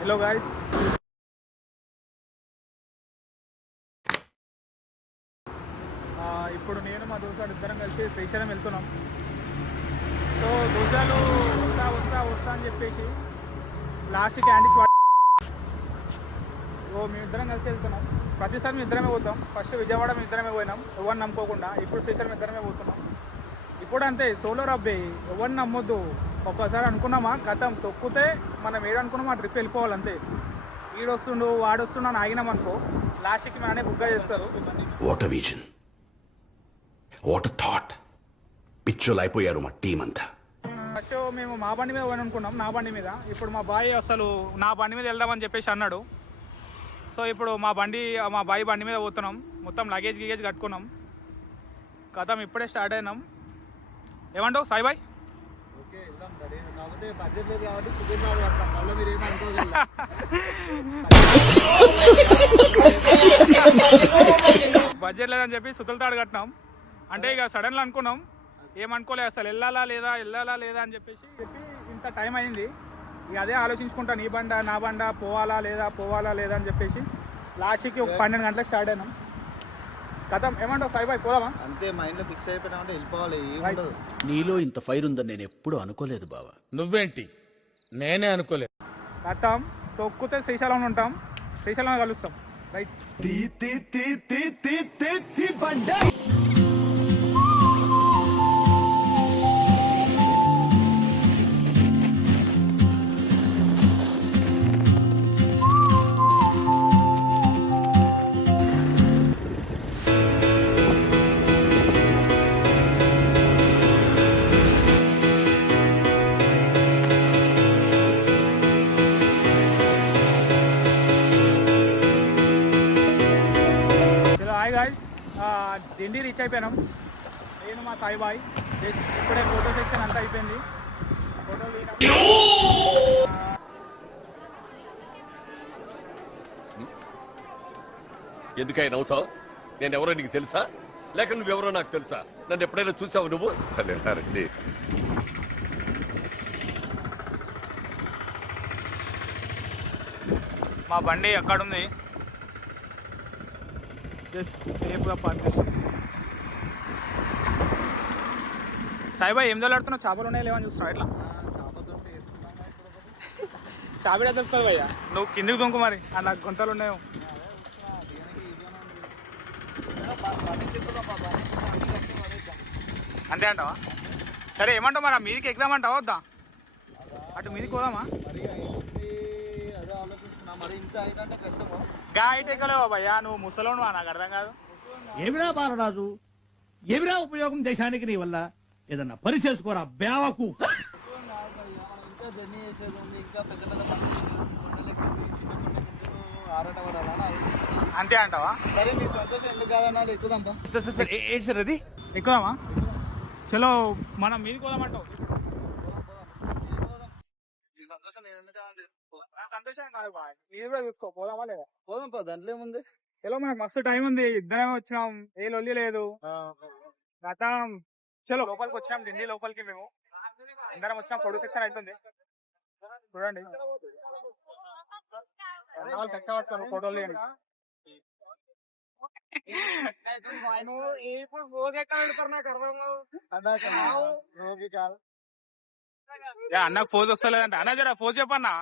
Hello guys, ఇప్పుడు నేను మా దోస్తులు ఇద్దరం కలిసి శ్రీశైలం వెళ్తున్నాం. సో దోస్తులు వస్తా వస్తా వస్తా అని చెప్పేసి లాస్ట్ క్యాండిచ్ మేమిద్దరం కలిసి వెళ్తున్నాం. ప్రతిసారి మేము ఇద్దరమే పోతాం. ఫస్ట్ విజయవాడ మేము ఇద్దరమే పోయినాం, ఎవరిని నమ్ముకోకుండా. ఇప్పుడు శ్రీశైలం ఇద్దరమే పోతున్నాం. ఇప్పుడు అంతే, సోలో రబ్బే, ఎవరిని నమ్మొద్దు. ఒక్కసారి అనుకున్నామా గతం తొక్కితే మనం ఏడనుకున్నామా ట్రిప్ వెళ్ళిపోవాలంతే. ఈడొస్తుండు వాడొస్తుండు అని ఆగినాం అనుకో, లాస్ట్కి మననే బుక్గా చేస్తారు. What a vision, what a thought. పిచ్చోలు అయిపోయారు మా టీం అంతా. ఫస్ట్ మేము మా బండి మీద పోయిన అనుకున్నాం, నా బండి మీద. ఇప్పుడు మా బాయ్ అసలు నా బండి మీద వెళ్దామని చెప్పేసి అన్నాడు. సో ఇప్పుడు మా బాయ్ బండి మీద పోతున్నాం. మొత్తం లగేజ్ కట్టుకున్నాం. కథం ఇప్పుడే స్టార్ట్ అయినాం. ఏమంటావు సాయి బాయ్? బడ్జెట్ లేదని చెప్పి సుతులతాడు కట్టినాం. అంటే ఇక సడన్గా అనుకున్నాం, ఏమనుకోలేదు అసలు వెళ్ళాలా లేదా అని చెప్పి ఇంత టైం అయింది. ఇక అదే ఆలోచించుకుంటా, నీ బండ నా బండ, పోవాలా లేదా అని చెప్పేసి లాస్ట్కి ఒక 12 గంటలకు స్టార్ట్ అయినాం. కథం ఏమంటావు సాయి బాయ్, పోదామా? అంతే, మైండ్ లో ఫిక్స్ అయిపోయినా అంటే వెళ్ళిపోవాలి, ఏముండదు. నీలో ఇంత ఫైర్ ఉందని నేను ఎప్పుడు అనుకోలేదు బావా. నువ్వేంటి, నేనే అనుకోలేదు. కథం తొక్కితే శ్రీశైలంలో ఉంటాం, శ్రీశైలంలో కలుస్తాం. రైట్. దిండి రీచ్ అయిపోయినాం. నేను మా సాయి బాయ్ ఇప్పుడే ఫోటో సెక్షన్ అంతా అయిపోయింది. ఫోటోలు ఎందుకైనా అవుతావు? నేను ఎవరో నీకు తెలుసా, లేక నువ్వెవరో నాకు తెలుసా? నన్ను ఎప్పుడైనా చూసావు నువ్వు? రండి. మా బండి ఎక్కడుంది, జస్ట్ సేఫ్గా పార్క్ చేస్తాం. సాయిబాయ్ ఏం దొలాడుతున్నావు? చేపలు ఉన్నాయి లేవని చూస్తున్నావు ఎట్లా? చాబిడా దొరుకుతుంది భయ్యా, నువ్వు కిందికి దొంకు మరి, అలా గుంతలు ఉన్నాయో. అంతే అంటావా? సరే ఏమంటావు మరి, మీదికి ఎక్కుదామంటావా వద్దా? అటు మీదికి పోదామా? గాయట ఎక్కలేవా భయ్యా, నువ్వు ముసలోను నాకు అర్థం కాదు. ఏమిరా బాలరాజు, ఏమిరా ఉపయోగం దేశానికి నీ వల్ల? ఏదన్నా పని చేసుకోరా బేవకు. ఇంకా జర్నీ చేసేది ఉంది, ఇంకా పెద్ద అంతే అంటావా? సరే మీ సంతోషం ఎందుకు కాదన్నా, ఎక్కుదాంపా. ఏంటి సార్ అది? ఎక్కుదామా? చలో మనం మీదికి పోదామంటావు. సంతోషం నేను ఎందుకు కాదండి, సంతోషం కాదు బాయ్, మీరు కూడా చూసుకో. పోదామా లేదా? పోదాంపా, దాంట్లో ఏముంది. చలో మనకు మస్తు టైం ఉంది, ఇద్దరమే వచ్చినాం, ఏ లొల్లి లేదు. గతం చలో లోపలికి వచ్చినాం, ఢిల్లీ లోపలికి. మేము అందరం వచ్చినాం, ఫోటో సెక్షన్ అవుతుంది చూడండి. కష్టపడతాను ఫోటోలు తీయండి. అన్నకు ఫోజ్ వస్తలేదంట. అన్న జరా ఫోజ్ చెప్పన్నా,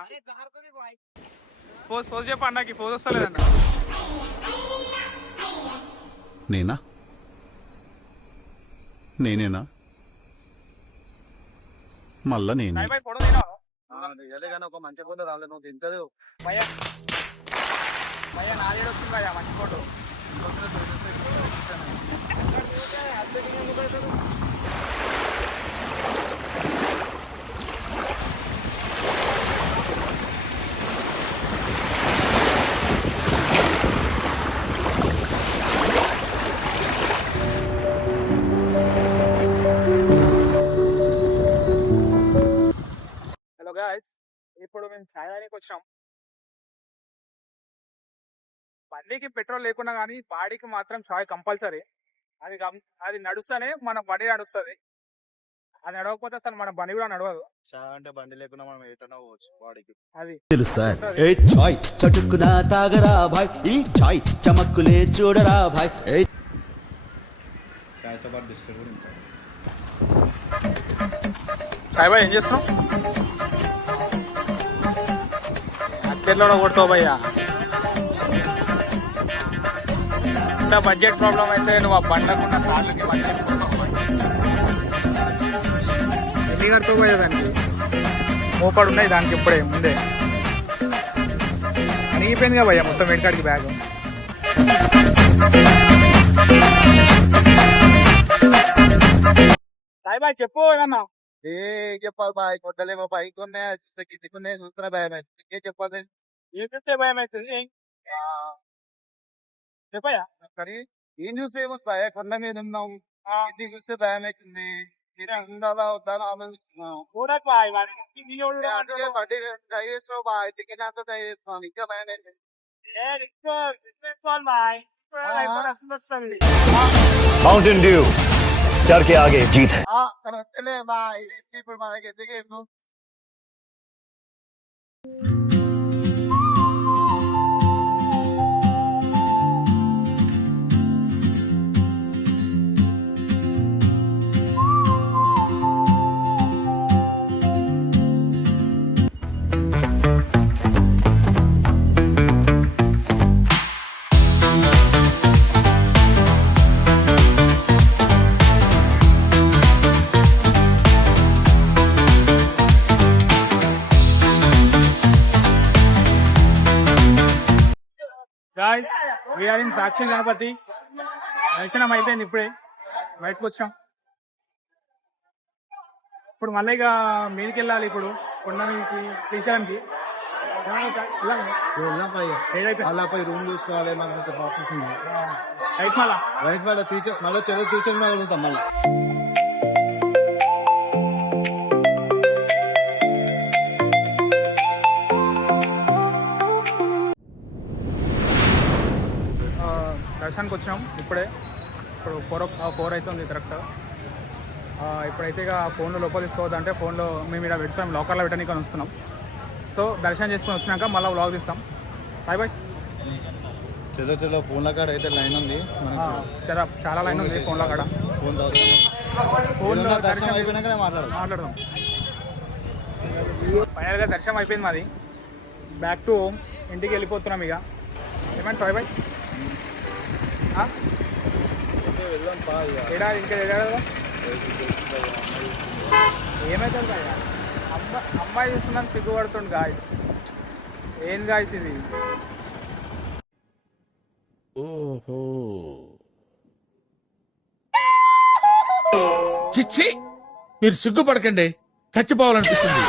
ఫోజ్ చెప్ప అన్నకి, ఫోజ్ వస్తలేదంట. నేనేనా మళ్ళా నేనే. ఫోటో తినావు కానీ ఒక మంచి ఫోటో రాలేదు, నువ్వు తింటది భయ్యా. భయ్యా నాదేడు వచ్చింది భయ్యా మంచి ఫోటో. హలో గాయ్స్, ఇప్పుడు మేము ఛాయ్ తాగడానికి వచ్చినాం. బండికి పెట్రోల్ లేకున్నా కానీ బాడీకి మాత్రం చాయ్ కంపల్సరీ. అది నడుస్తూనే మన బండి నడుస్తుంది. అది నడవకపోతే అసలు మన బండి కూడా నడవదు. చా అంటే బండి లేకుండా మనం ఎటన్నా పోవచ్చు వాడికి. అది తెలుసా ఏ చాయ్ చటుక్కున తాగరా భాయ్ ఈ చాయ్ చమక్కులే చూడరా భాయ్ ఏ చాయ్తో పాటు బిస్కెట్ కూడా ఉంటాయి. సాయిబాయ్ ఏం చేస్తున్నావు? అద్దెల్లో కొడతావు భయ్యా. ఇంత బడ్జెట్ ప్రాబ్లం అయితే నువ్వు ఆ బండకున్న కార్లకి బడ్జెట్ కోసం ఎన్ని కడుతూ పోయే దానికి మోపాడు ఉన్నాయి దానికి ఇప్పుడే ముందే అనిగిపోయిందిగా భయ్యా మొత్తం వెనకాడికి బ్యాగ్. సాయిబాయ్ చెప్పు ఏమన్నా. ఏ చెప్పాలి బాయ్, కొట్టలేమో బైక్ ఉన్నాయి గిట్టుకున్నాయి చూస్తున్నా భయం ఏ చెప్పాలి. ఏం చెప్తే భయం అవుతుంది చెప్పయ్యా. కానీ ఏం చూస్తే ఏమో భయ కొండ మీద ఉన్నాం, ఇంటికి చూస్తే భయం అవుతుంది. మీరే ఉండాలా వద్దాని ఆలోచిస్తున్నాం. చూడకు బాయ్ అందుకే బండి ట్రై చేస్తున్నావు బాయ్, టికెట్ అంతా ట్రై చేస్తున్నాను, ఇంకా భయం అవుతుంది. माउंटेन ड्यू डर के आगे जीत है కరెక్ట్లే బాయ్, ఇప్పుడు మనకి ఎందుకు గాయ్స్ వీఆర్ ఇన్ సాక్షి గణపతి. దర్శనం అయిపోయింది, ఇప్పుడే బయటకు వచ్చాం. ఇప్పుడు మళ్ళీ ఇక మీదకి వెళ్ళాలి. ఇప్పుడు కొండ మీదకి శ్రీశైలంకి ఏదైతే అలాపై రూమ్ చూసుకోవాలి, మనకు ప్రాసెస్ ఉంది. రైట్ మళ్ళా రైట్ మళ్ళీ చూసే మళ్ళీ చెరువు చూసే వెళ్తాం మళ్ళీ. దర్శనానికి వచ్చినాం ఇప్పుడే. ఇప్పుడు 4 అవుతుంది కరెక్ట్. ఇప్పుడైతే ఇక ఫోన్లో లోపల తీసుకోవద్దంటే ఫోన్లో మేము ఇక్కడ పెడతాం, లాకర్లో పెట్టడానికి వస్తున్నాం. సో దర్శనం చేసుకొని వచ్చినాక మళ్ళీ వ్లాగ్ తీస్తాం. Bye bye. చెలో ఫోన్ల కాడ అయితే లైన్ ఉంది, చాలా లైన్ ఉంది ఫోన్లో కాడ. ఫోన్లో దర్శనం అయిపోయినాక మాట్లాడదాం. ఫైనల్గా దర్శనం అయిపోయింది మాది. బ్యాక్ టు హోమ్, ఇంటికి వెళ్ళిపోతున్నాం ఇక. ఏమంటే బాయ్ బాయ్. ఏడా ఇంకా ఏమవుతుంది భయ్యా? అమ్మాయి చూస్తున్నాను సిగ్గుపడుతుంది గాయస్. ఏం గాయస్ ఇది? ఓహో చిచ్చి, మీరు సిగ్గుపడకండి, చచ్చిపోవాలనిపిస్తుంది.